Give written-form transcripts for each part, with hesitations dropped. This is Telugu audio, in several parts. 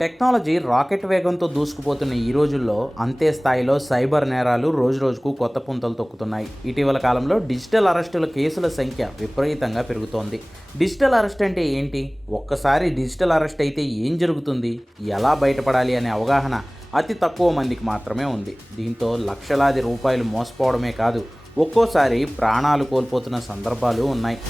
టెక్నాలజీ రాకెట్ వేగంతో దూసుకుపోతున్న ఈ రోజుల్లో అంతే స్థాయిలో సైబర్ నేరాలు రోజురోజుకు కొత్త పుంతలు తొక్కుతున్నాయి. ఇటీవల కాలంలో డిజిటల్ అరెస్టుల కేసుల సంఖ్య విపరీతంగా పెరుగుతోంది. డిజిటల్ అరెస్ట్ అంటే ఏంటి, ఒక్కసారి డిజిటల్ అరెస్ట్ అయితే ఏం జరుగుతుంది, ఎలా బయటపడాలి అనే అవగాహన అతి తక్కువ మందికి మాత్రమే ఉంది. దీంతో లక్షలాది రూపాయలు మోసపోవడమే కాదు, ఒక్కోసారి ప్రాణాలు కోల్పోతున్న సందర్భాలు ఉన్నాయి.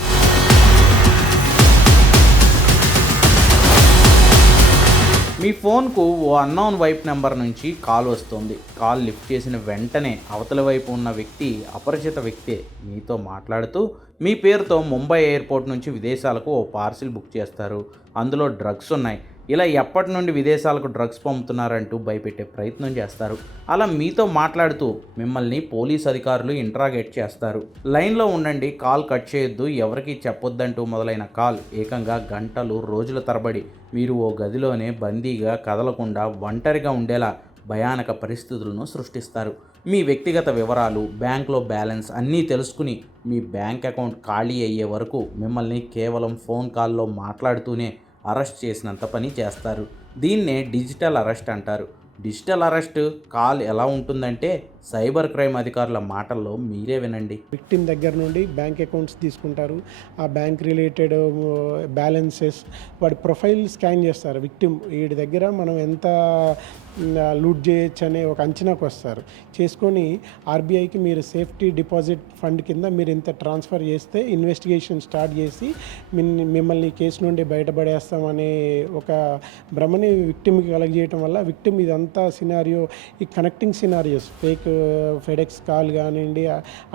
మీ ఫోన్కు ఓ అన్నోన్ వైపు నెంబర్ నుంచి కాల్ వస్తుంది. కాల్ లిఫ్ట్ చేసిన వెంటనే అవతల వైపు ఉన్న వ్యక్తి అపరిచిత వ్యక్తే మీతో మాట్లాడుతూ మీ పేరుతో ముంబై ఎయిర్పోర్ట్ నుంచి విదేశాలకు ఓ పార్సిల్ బుక్ చేస్తారు. అందులో డ్రగ్స్ ఉన్నాయి, ఇలా ఎప్పటి నుండి విదేశాలకు డ్రగ్స్ పంపుతున్నారంటూ భయపెట్టే ప్రయత్నం చేస్తారు. అలా మీతో మాట్లాడుతూ మిమ్మల్ని పోలీస్ అధికారులు ఇంట్రాగేట్ చేస్తారు. లైన్లో ఉండండి, కాల్ కట్ చేయొద్దు, ఎవరికి చెప్పొద్దంటూ మొదలైన కాల్ ఏకంగా గంటలు రోజుల తరబడి మీరు ఓ గదిలోనే బందీగా కదలకుండా ఒంటరిగా ఉండేలా భయానక పరిస్థితులను సృష్టిస్తారు. మీ వ్యక్తిగత వివరాలు, బ్యాంక్లో బ్యాలెన్స్ అన్నీ తెలుసుకుని మీ బ్యాంక్ అకౌంట్ ఖాళీ అయ్యే వరకు మిమ్మల్ని కేవలం ఫోన్ కాల్లో మాట్లాడుతూనే అరెస్ట్ చేసినంత పని చేస్తారు. దీన్నే డిజిటల్ అరెస్ట్ అంటారు. డిజిటల్ అరెస్ట్ కాల్ ఎలా ఉంటుందంటే సైబర్ క్రైమ్ అధికారుల మాటల్లో మీరే వినండి. విక్టిమ్ దగ్గర నుండి బ్యాంక్ అకౌంట్స్ తీసుకుంటారు. ఆ బ్యాంక్ రిలేటెడ్ బ్యాలెన్సెస్, వాడి ప్రొఫైల్ స్కాన్ చేస్తారు. విక్టిమ్ వీడి దగ్గర మనం ఎంత లూట్ చేయొచ్చు అనే ఒక అంచనాకు వస్తారు. చేసుకొని ఆర్బీఐకి మీరు సేఫ్టీ డిపాజిట్ ఫండ్ కింద మీరు ఇంత ట్రాన్స్ఫర్ చేస్తే ఇన్వెస్టిగేషన్ స్టార్ట్ చేసి మిమ్మల్ని కేసు నుండి బయటపడేస్తామనే ఒక భ్రమని విక్టిమ్కి కలగజేయటం వల్ల విక్టిమ్ ఇదంతా సినారియో, ఈ connecting scenarios, fake FedEx call కానివ్వండి,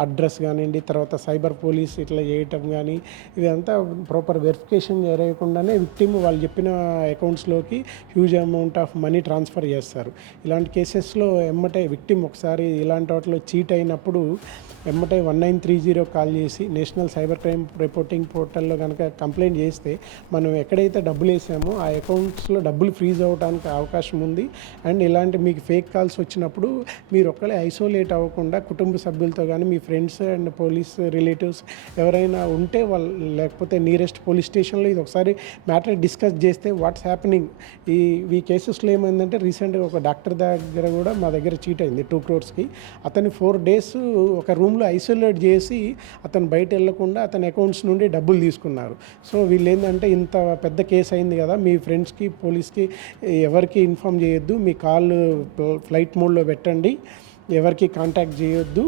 అడ్రస్ కానివ్వండి, తర్వాత సైబర్ పోలీస్ ఇట్లా చేయటం కానీ, ఇదంతా ప్రాపర్ వెరిఫికేషన్ జరగకుండానే విక్టిమ్ వాళ్ళు చెప్పిన అకౌంట్స్లోకి huge amount of money transfer చేస్తారు. ఇలాంటి కేసెస్లో ఎమ్మటే విక్టిమ్ ఒకసారి ఇలాంటి వాటిలో చీట్ అయినప్పుడు ఎమ్మటే 1930 కాల్ చేసి నేషనల్ సైబర్ క్రైమ్ రిపోర్టింగ్ పోర్టల్లో కనుక కంప్లైంట్ చేస్తే మనం ఎక్కడైతే డబ్బులు వేసామో ఆ అకౌంట్స్లో డబ్బులు ఫ్రీజ్ అవ్వడానికి అవకాశం ఉంది. అండ్ ఇలాంటి మీకు ఫేక్ కాల్స్ వచ్చినప్పుడు మీరు ఒక్కలే ఐసోలేట్ అవ్వకుండా కుటుంబ సభ్యులతో కానీ మీ ఫ్రెండ్స్ అండ్ పోలీస్ రిలేటివ్స్ ఎవరైనా ఉంటే వాళ్ళు, లేకపోతే నియరెస్ట్ పోలీస్ స్టేషన్లో ఇది ఒకసారి మ్యాటర్ డిస్కస్ చేస్తే వాట్స్ హ్యాపెనింగ్. ఈ కేసెస్లో ఏమైందంటే రీసెంట్గా ఒక డాక్టర్ దగ్గర కూడా మా దగ్గర చీట్ అయింది 2 crores. అతని 4 days ఒక రూమ్లో ఐసోలేట్ చేసి అతను బయట వెళ్లకుండా అతని అకౌంట్స్ నుండి డబ్బులు తీసుకున్నారు. సో వీళ్ళు ఏంటంటే ఇంత పెద్ద కేసు అయింది కదా, మీ ఫ్రెండ్స్కి పోలీస్కి ఎవరికి ఇన్ఫామ్ చేయొద్దు, మీ కాల్ ఫ్లైట్ మోడ్లో పెట్టండి, ఎవరికి కాంటాక్ట్ చేయొద్దు,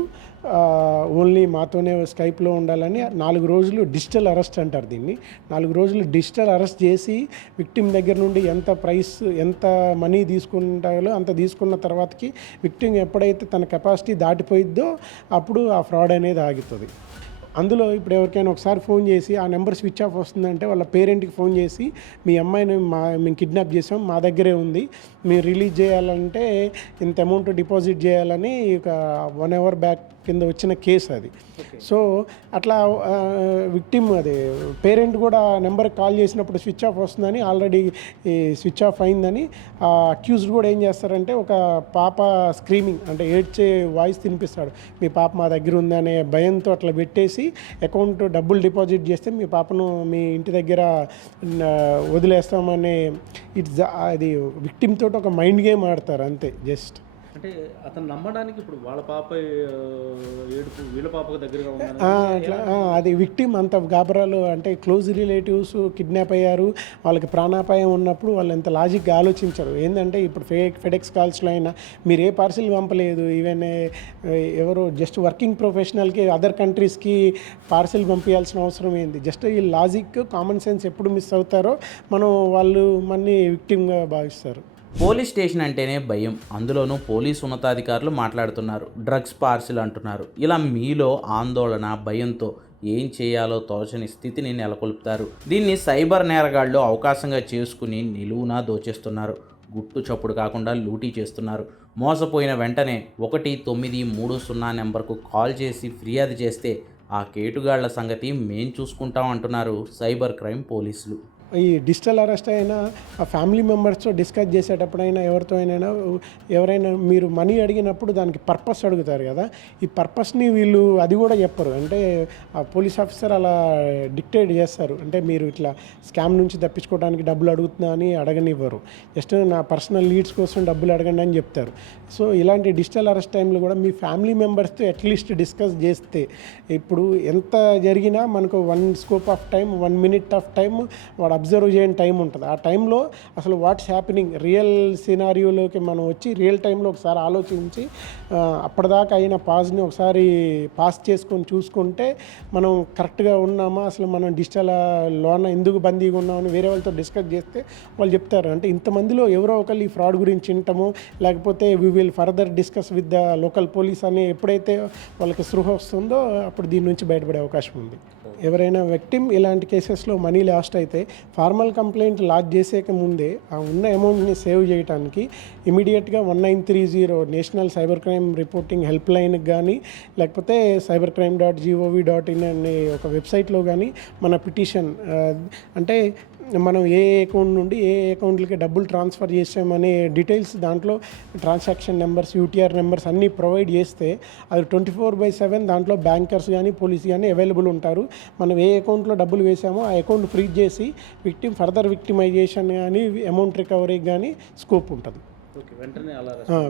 ఓన్లీ మాతోనే స్కైప్లో ఉండాలని 4 రోజులు డిజిటల్ అరెస్ట్ అంటారు దీన్ని. 4 రోజులు డిజిటల్ అరెస్ట్ చేసి విక్టిమ్ దగ్గర నుండి ఎంత మనీ తీసుకుంటారో అంత తీసుకున్న తర్వాతకి విక్టిమ్ ఎప్పుడైతే తన కెపాసిటీ దాటిపోయిద్దో అప్పుడు ఆ ఫ్రాడ్ అనేది ఆగుతుంది. అందులో ఇప్పుడు ఎవరికైనా ఒకసారి ఫోన్ చేసి ఆ నెంబర్ స్విచ్ ఆఫ్ వస్తుందంటే వాళ్ళ పేరెంట్కి ఫోన్ చేసి మీ అమ్మాయిని మేము కిడ్నాప్ చేసాం, మా దగ్గరే ఉంది, మీరు రిలీజ్ చేయాలంటే ఇంత అమౌంట్ డిపాజిట్ చేయాలని ఒక 1 hour బ్యాక్ కింద వచ్చిన కేసు అది. సో అట్లా విక్టిమ్ అదే పేరెంట్ కూడా నెంబర్కి కాల్ చేసినప్పుడు స్విచ్ ఆఫ్ వస్తుందని, ఆల్రెడీ స్విచ్ ఆఫ్ అయిందని అక్యూజ్డ్ కూడా ఏం చేస్తారంటే ఒక పాప స్క్రీమింగ్ అంటే ఏడ్చే వాయిస్ తినిపిస్తాడు, మీ పాప మా దగ్గర ఉందనే భయంతో అట్లా పెట్టేసి అకౌంట్ డబ్బులు డిపాజిట్ చేస్తే మీ పాపను మీ ఇంటి దగ్గర వదిలేస్తామనే అది విక్టిమ్ తోటి ఒక మైండ్ గేమ్ ఆడతారు అంతే. జస్ట్ అంటే అతను నమ్మడానికి ఇప్పుడు వాళ్ళ పాప ఏడుపు వీళ్ళ పాపకు దగ్గరగా అట్లా అది విక్టిమ్ అంత గాబరాలు, అంటే క్లోజ్ రిలేటివ్స్ కిడ్నాప్ అయ్యారు, వాళ్ళకి ప్రాణాపాయం ఉన్నప్పుడు వాళ్ళు ఎంత లాజిక్గా ఆలోచించరు. ఏంటంటే ఇప్పుడు ఫెడెక్స్ కాల్స్లో అయినా మీరు ఏ పార్సిల్ పంపలేదు, ఈవెన్ ఎవరో జస్ట్ వర్కింగ్ ప్రొఫెషనల్కి అదర్ కంట్రీస్కి పార్సిల్ పంపించాల్సిన అవసరం ఏంది. జస్ట్ ఈ లాజిక్ కామన్ సెన్స్ ఎప్పుడు మిస్ అవుతారో వాళ్ళు మళ్ళీ విక్టిమ్గా భావిస్తారు. పోలీస్ స్టేషన్ అంటేనే భయం, అందులోనూ పోలీసు ఉన్నతాధికారులు మాట్లాడుతున్నారు, డ్రగ్స్ పార్సిల్ అంటున్నారు. ఇలా మీలో ఆందోళన, భయంతో ఏం చేయాలో తోచని స్థితిని నెలకొల్పుతారు. దీన్ని సైబర్ నేరగాళ్లు అవకాశంగా చేసుకుని నిలువునా దోచేస్తున్నారు. గుట్టు చప్పుడు కాకుండా లూటీ చేస్తున్నారు. మోసపోయిన వెంటనే 1930 నెంబర్కు కాల్ చేసి ఫిర్యాదు చేస్తే ఆ కేటుగాళ్ల సంగతి మేం చూసుకుంటాం అంటున్నారు సైబర్ క్రైమ్ పోలీసులు. ఈ డిజిటల్ అరెస్ట్ అయినా ఆ ఫ్యామిలీ మెంబర్స్తో డిస్కస్ చేసేటప్పుడైనా ఎవరితో అయినా ఎవరైనా మీరు మనీ అడిగినప్పుడు దానికి పర్పస్ అడుగుతారు కదా, ఈ పర్పస్ని వీళ్ళు అది కూడా చెప్పరు. అంటే ఆ పోలీస్ ఆఫీసర్ అలా డిక్టేట్ చేస్తారు, అంటే మీరు ఇట్లా స్కామ్ నుంచి తప్పించుకోవడానికి డబ్బులు అడుగుతున్నా అని అడగనివ్వరు, జస్ట్ నా పర్సనల్ నీడ్స్ కోసం డబ్బులు అడగండి అని చెప్తారు. సో ఇలాంటి డిజిటల్ అరెస్ట్ టైంలో కూడా మీ ఫ్యామిలీ మెంబర్స్తో అట్లీస్ట్ డిస్కస్ చేస్తే, ఇప్పుడు ఎంత జరిగినా మనకు 1 scope of time, 1 minute of time వాడు అబ్జర్వ్ చేయని టైం ఉంటుంది. ఆ టైంలో అసలు వాట్స్ హ్యాపెనింగ్ రియల్ సినారియోలోకి మనం వచ్చి రియల్ టైంలో ఒకసారి ఆలోచించి అప్పటిదాకా అయిన పాజ్ని ఒకసారి పాస్ చేసుకొని చూసుకుంటే మనం కరెక్ట్గా ఉన్నామా, అసలు మనం డిజిటల్ లోన ఎందుకు బందీగా ఉన్నామని వేరే వాళ్ళతో డిస్కస్ చేస్తే వాళ్ళు చెప్తారు. అంటే ఇంతమందిలో ఎవరో ఒకళ్ళు ఈ ఫ్రాడ్ గురించి వింటాము, లేకపోతే we will further discuss with the local police అని ఎప్పుడైతే వాళ్ళకి స్పృహ వస్తుందో అప్పుడు దీని నుంచి బయటపడే అవకాశం ఉంది. ఎవరైనా విక్టిమ్ ఇలాంటి కేసెస్లో మనీ లాస్ట్ అయితే ఫార్మల్ కంప్లైంట్ లాడ్జ్ చేసేక ముందే ఆ ఉన్న అమౌంట్ని సేవ్ చేయడానికి ఇమీడియట్గా 1930 national cyber crime reporting help లైన్కి కానీ, లేకపోతే cybercrime.gov.in అనే ఒక వెబ్సైట్లో కానీ మన పిటిషన్, అంటే మనం ఏ అకౌంట్ నుండి ఏ అకౌంట్లకి డబ్బులు ట్రాన్స్ఫర్ చేసామనే డీటెయిల్స్ దాంట్లో ట్రాన్సాక్షన్ నెంబర్స్, యూటీఆర్ నెంబర్స్ అన్నీ ప్రొవైడ్ చేస్తే అది 24/7 దాంట్లో బ్యాంకర్స్ కానీ పోలీస్ కానీ అవైలబుల్ ఉంటారు. మనం ఏ అకౌంట్లో డబ్బులు వేసామో ఆ అకౌంట్ ఫ్రీజ్ చేసి ఫర్దర్ విక్టిమైజేషన్ కానీ అమౌంట్ రికవరీకి కానీ స్కోప్ ఉంటుంది. ఓకే,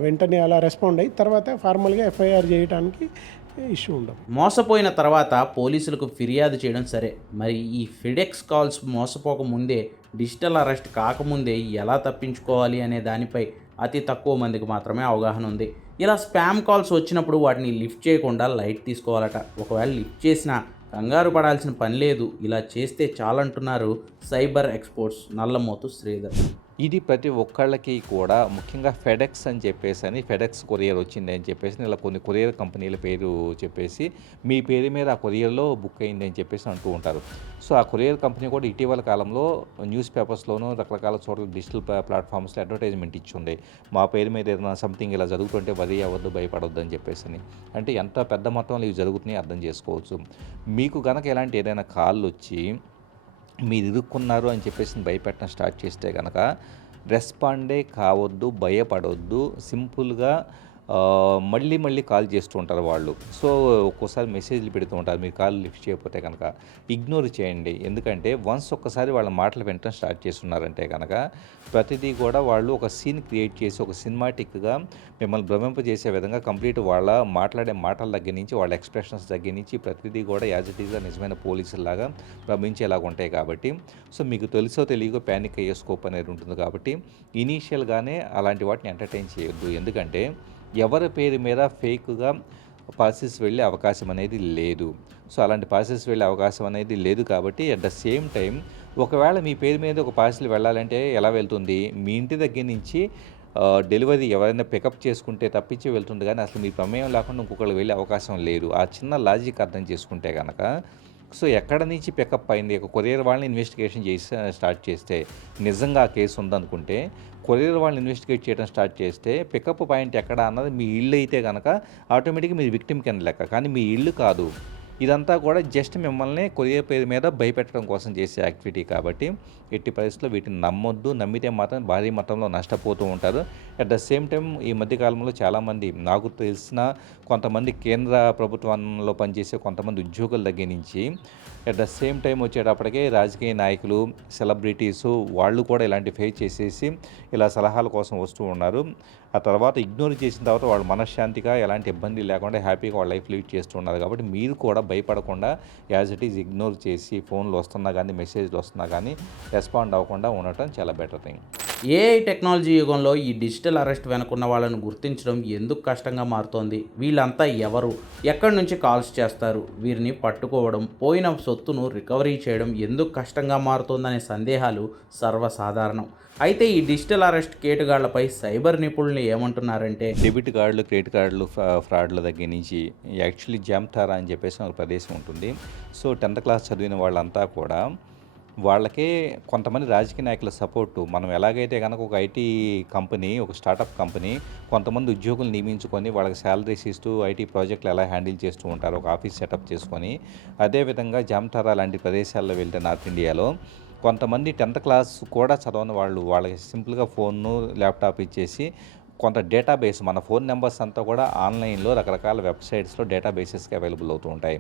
వెంటనే అలా రెస్పాండ్ అయ్యి తర్వాత ఫార్మల్గా ఎఫ్ఐఆర్ చేయడానికి ఇష్యూ ఉండదు. మోసపోయిన తర్వాత పోలీసులకు ఫిర్యాదు చేయడం సరే, మరి ఈ ఫిడెక్స్ కాల్స్ మోసపోక ముందే, డిజిటల్ అరెస్ట్ కాకముందే ఎలా తప్పించుకోవాలి అనే దానిపై అతి తక్కువ మందికి మాత్రమే అవగాహన ఉంది. ఇలా స్పామ్ కాల్స్ వచ్చినప్పుడు వాటిని లిఫ్ట్ చేయకుండా లైట్ తీసుకోవాలట. ఒకవేళ లిఫ్ట్ చేసినా కంగారు పడాల్సిన పని లేదు, ఇలా చేస్తే చాలంటున్నారు సైబర్ ఎక్స్పర్ట్స్ నల్లమోతు శ్రీధర్. ఇది ప్రతి ఒక్కళ్ళకి కూడా, ముఖ్యంగా ఫెడెక్స్ అని చెప్పేసి ఫెడెక్స్ కొరియర్ వచ్చింది అని చెప్పేసి ఇలా కొన్ని కొరియర్ కంపెనీల పేరు చెప్పేసి మీ పేరు మీద ఆ కొరియర్లో బుక్ అయింది అని చెప్పేసి అంటూ ఉంటారు. సో ఆ కొరియర్ కంపెనీ కూడా ఇటీవల కాలంలో న్యూస్ పేపర్స్లోనూ రకరకాల చోట్ల డిజిటల్ ప్లాట్ఫామ్స్లో అడ్వర్టైజ్మెంట్ ఇచ్చింది, మా పేరు మీద ఏదైనా సంథింగ్ ఇలా జరుగుతుంటే వరి అవ్వద్దు, భయపడవద్దు అని చెప్పేసి. అంటే ఎంత పెద్ద మొత్తంలో ఇవి జరుగుతున్నాయి అర్థం చేసుకోవచ్చు. మీకు కనుక ఇలాంటి ఏదైనా కాల్ వచ్చి మీరు ఇరుక్కున్నారు అని చెప్పేసి భయపెట్టడం స్టార్ట్ చేస్తే కనుక రెస్పాండే కావద్దు, భయపడవద్దు. సింపుల్గా మళ్ళీ కాల్ చేస్తూ ఉంటారు వాళ్ళు. సో ఒక్కోసారి మెసేజ్లు పెడుతూ ఉంటారు, మీరు కాల్ లిఫ్ట్ చేయకపోతే కనుక ఇగ్నోర్ చేయండి. ఎందుకంటే వన్స్ ఒక్కసారి వాళ్ళ మాటలు వినటం స్టార్ట్ చేస్తున్నారంటే కనుక ప్రతిదీ కూడా వాళ్ళు ఒక సీన్ క్రియేట్ చేసి ఒక సినిమాటిక్గా మిమ్మల్ని భ్రమింపజేసే విధంగా కంప్లీట్ వాళ్ళ మాట్లాడే మాటల దగ్గర నుంచి వాళ్ళ ఎక్స్ప్రెషన్స్ దగ్గర నుంచి ప్రతిదీ కూడా యాజ్ ఇట్ ఈజ్గా నిజమైన పోలీసులాగా భ్రమించేలాగా ఉంటాయి. కాబట్టి సో మీకు తెలుసో తెలియకో ప్యానిక్ అయ్యే స్కోప్ అనేది ఉంటుంది. కాబట్టి ఇనీషియల్గానే అలాంటి వాటిని ఎంటర్టైన్ చేయొద్దు. ఎందుకంటే ఎవరి పేరు మీద ఫేక్గా పాలసీస్ వెళ్ళే అవకాశం అనేది లేదు. సో అలాంటి పాలసీస్ వెళ్ళే అవకాశం అనేది లేదు. కాబట్టి అట్ ద సేమ్ టైం ఒకవేళ మీ పేరు మీద ఒక పాలసీలు వెళ్ళాలంటే ఎలా వెళ్తుంది, మీ ఇంటి దగ్గర నుంచి డెలివరీ ఎవరైనా పికప్ చేసుకుంటే తప్పించి వెళ్తుంది, కానీ అసలు మీ ప్రమేయం లేకుండా ఇంకొకరికి వెళ్ళే అవకాశం లేదు. ఆ చిన్న లాజిక్ అర్థం చేసుకుంటే కనుక సో ఎక్కడ నుంచి పికప్ అయింది, ఒక కొరియర్ వాళ్ళని ఇన్వెస్టిగేషన్ చేసి స్టార్ట్ చేస్తే నిజంగా ఆ కేసు ఉందనుకుంటే కొరియర్ వాళ్ళని ఇన్వెస్టిగేట్ చేయడం స్టార్ట్ చేస్తే పికప్ పాయింట్ ఎక్కడ అన్నది మీ ఇల్లు అయితే కనుక ఆటోమేటిక్గా మీరు విక్టిమ్ కింద లెక్క, కానీ మీ ఇల్లు కాదు. ఇదంతా కూడా జస్ట్ మిమ్మల్ని కొరియర్ పేరు మీద భయపెట్టడం కోసం చేసే యాక్టివిటీ. కాబట్టి ఎట్టి పరిస్థితుల్లో వీటిని నమ్మొద్దు. నమ్మితే మాత్రం భారీ మొత్తంలో నష్టపోతూ ఉంటారు. అట్ ద సేమ్ టైం ఈ మధ్యకాలంలో చాలామంది, నాకు తెలిసిన కొంతమంది కేంద్ర ప్రభుత్వంలో పనిచేసే కొంతమంది ఉద్యోగుల దగ్గర నుంచి అట్ ద సేమ్ టైం వచ్చేటప్పటికే రాజకీయ నాయకులు, సెలబ్రిటీసు వాళ్ళు కూడా ఇలాంటి ఫేస్ చేసేసి ఇలా సలహాల కోసం వస్తూ ఉన్నారు. ఆ తర్వాత ఇగ్నోర్ చేసిన తర్వాత వాళ్ళు మనశ్శాంతిగా ఎలాంటి ఇబ్బంది లేకుండా హ్యాపీగా వాళ్ళ లైఫ్ లీడ్ చేస్తున్నారు. కాబట్టి మీరు కూడా భయపడకుండా యాజ్ ఇట్ ఈజ్ ఇగ్నోర్ చేసి ఫోన్లు వస్తున్నా కానీ మెసేజ్లు వస్తున్నా కానీ రెస్పాండ్ అవ్వకుండా ఉండటం చాలా బెటర్ థింగ్. ఏఐ టెక్నాలజీ యుగంలో ఈ డిజిటల్ అరెస్ట్ వెనుకున్న వాళ్ళను గుర్తించడం ఎందుకు కష్టంగా మారుతోంది? వీళ్ళంతా ఎవరు, ఎక్కడి నుంచి కాల్స్ చేస్తారు, వీరిని పట్టుకోవడం, పోయిన సొత్తును రికవరీ చేయడం ఎందుకు కష్టంగా మారుతోందనే సందేహాలు సర్వసాధారణం. అయితే ఈ డిజిటల్ అరెస్ట్ కేటుగాళ్లపై సైబర్ నిపుణులు ఏమంటున్నారంటే, డెబిట్ కార్డులు, క్రెడిట్ కార్డులు ఫ్రాడ్ల దగ్గర నుంచి యాక్చువల్లీ జామ్తారా అని చెప్పేసి ఒక ప్రదేశం ఉంటుంది. సో 10th క్లాస్ చదివిన వాళ్ళంతా కూడా వాళ్ళకే కొంతమంది రాజకీయ నాయకుల సపోర్టు, మనం ఎలాగైతే కనుక ఒక ఐటీ కంపెనీ, ఒక స్టార్టప్ కంపెనీ కొంతమంది ఉద్యోగులు నియమించుకొని వాళ్ళకి శాలరీస్ ఇస్తూ ఐటీ ప్రాజెక్టులు ఎలా హ్యాండిల్ చేస్తూ ఉంటారు, ఒక ఆఫీస్ సెటప్ చేసుకొని, అదేవిధంగా జామ్తారా లాంటి ప్రదేశాల్లో వెళ్తే నార్త్ ఇండియాలో కొంతమంది 10th క్లాస్ కూడా చదవని వాళ్ళు వాళ్ళకి సింపుల్గా ఫోను ల్యాప్టాప్ ఇచ్చేసి కొంత డేటాబేస్ మన ఫోన్ నెంబర్స్ అంతా కూడా ఆన్లైన్లో రకరకాల వెబ్సైట్స్లో డేటాబేసెస్కి అవైలబుల్ అవుతూ ఉంటాయి.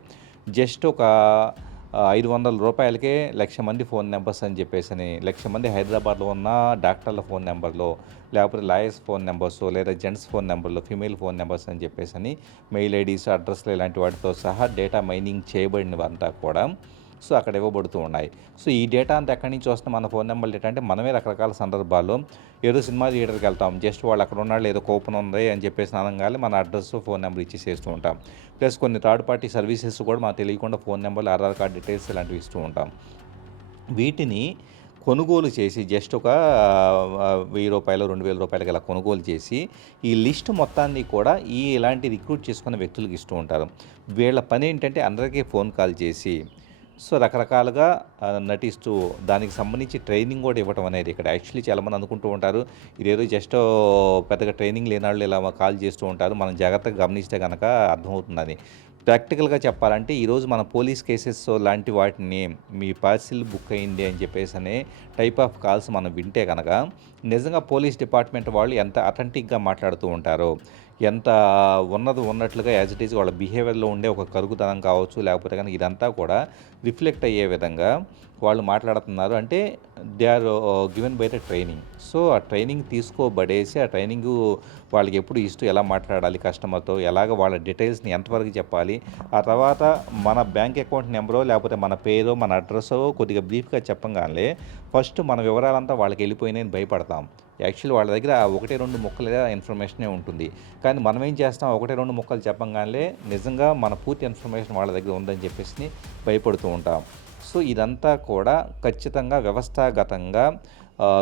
జస్ట్ ఒక 500 రూపాయలకే 1,00,000 మంది ఫోన్ నెంబర్స్ అని చెప్పేసి 1,00,000 మంది హైదరాబాద్లో ఉన్న డాక్టర్ల ఫోన్ నెంబర్లో, లేకపోతే లాయర్స్ ఫోన్ నెంబర్స్, లేదా జెంట్స్ ఫోన్ నెంబర్లో, ఫీమేల్ ఫోన్ నెంబర్స్ అని చెప్పేసి మెయిల్ ఐడీస్, అడ్రస్లు ఇలాంటి వాటితో సహా డేటా మైనింగ్ చేయబడినవంతా కూడా సో అక్కడ ఇవ్వబడుతూ ఉన్నాయి. సో ఈ డేటా అంతా ఎక్కడి నుంచి వస్తుంది, మన ఫోన్ నెంబర్ డేటా అంటే మనమే రకరకాల సందర్భాల్లో ఏదో సినిమా థియేటర్కి వెళ్తాం, జస్ట్ వాళ్ళు అక్కడ ఉన్నాళ్ళు ఏదో కూపన్ ఉంది అని చెప్పేసి అనగానే మన అడ్రస్, ఫోన్ నెంబర్ ఇచ్చేసేస్తూ ఉంటాం. ప్లస్ కొన్ని థర్డ్ పార్టీ సర్వీసెస్ కూడా మనకు తెలియకుండా ఫోన్ నెంబర్లు, ఆధార్ కార్డ్ డీటెయిల్స్ ఇలాంటివి ఇస్తూ ఉంటాం. వీటిని కొనుగోలు చేసి జస్ట్ ఒక ₹1,000, ₹2,000 ఇలా కొనుగోలు చేసి ఈ లిస్ట్ మొత్తాన్ని కూడా ఇలాంటి రిక్రూట్ చేసుకున్న వ్యక్తులకు ఇస్తూ ఉంటారు. వీళ్ళ పని ఏంటంటే అందరికీ ఫోన్ కాల్ చేసి సో రకరకాలుగా నటిస్తూ దానికి సంబంధించి ట్రైనింగ్ కూడా ఇవ్వటం అనేది ఇక్కడ యాక్చువల్లీ చాలామంది అనుకుంటూ ఉంటారు ఇదేదో జస్ట్ పెద్దగా ట్రైనింగ్ లేని వాళ్ళు ఇలా కాల్ చేస్తూ ఉంటారు, మనం జాగ్రత్తగా గమనిస్తే కనుక అర్థమవుతుందని. ప్రాక్టికల్గా చెప్పాలంటే ఈరోజు మన పోలీస్ కేసెస్ లాంటి వాటిని మీ పార్సిల్ బుక్ అయింది అని చెప్పేసి అనే టైప్ ఆఫ్ కాల్స్ మనం వింటే కనుక నిజంగా పోలీస్ డిపార్ట్మెంట్ వాళ్ళు ఎంత అథెంటిక్గా మాట్లాడుతూ ఉంటారో, ఎంత ఉన్నట్లుగా యాజ్ ఇట్ ఈజ్ వాళ్ళ బిహేవియర్లో ఉండే ఒక కరుగుదనం కావచ్చు, లేకపోతే కనుక ఇదంతా కూడా రిఫ్లెక్ట్ అయ్యే విధంగా వాళ్ళు మాట్లాడుతున్నారు అంటే they are given by the training. So ఆ ట్రైనింగ్ తీసుకోబడేసి ఆ ట్రైనింగ్ వాళ్ళకి ఎప్పుడు ఇస్తూ ఎలా మాట్లాడాలి కస్టమర్తో, ఎలాగ వాళ్ళ డీటెయిల్స్ని ఎంతవరకు చెప్పాలి, ఆ తర్వాత మన బ్యాంక్ అకౌంట్ నెంబరో లేకపోతే మన పేరో మన అడ్రస్సో కొద్దిగా బ్రీఫ్గా చెప్పగానే ఫస్ట్ మన వివరాలంతా వాళ్ళకి వెళ్ళిపోయినాయని భయపడతాం. యాక్చువల్లీ వాళ్ళ దగ్గర 1-2 ముక్కల ఇన్ఫర్మేషనే ఉంటుంది, కానీ మనం ఏం చేస్తాం 1-2 ముక్కలు చెప్పగానే నిజంగా మన పూర్తి ఇన్ఫర్మేషన్ వాళ్ళ దగ్గర ఉందని చెప్పేసి భయపడుతూ ఉంటాం. సో ఇదంతా కూడా ఖచ్చితంగా వ్యవస్థాగతంగా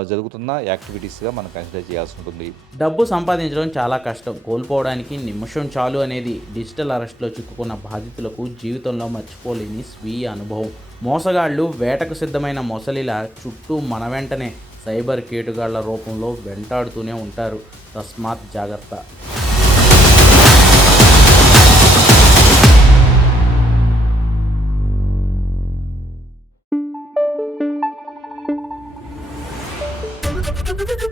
జరుగుతున్న యాక్టివిటీస్గా మనం కన్సిడర్ చేయాల్సి ఉంటుంది. డబ్బు సంపాదించడం చాలా కష్టం, కోల్పోవడానికి నిమిషం చాలు అనేది డిజిటల్ అరెస్ట్లో చిక్కుకున్న బాధితులకు జీవితంలో మర్చిపోలేని స్వీయ అనుభవం. మోసగాళ్ళు వేటకు సిద్ధమైన మొసలిలా చుట్టూ మన వెంటనే సైబర్ కేటుగాళ్ల రూపంలో వెంటాడుతూనే ఉంటారు. తస్మాత్ జాగ్రత్త. Thank you.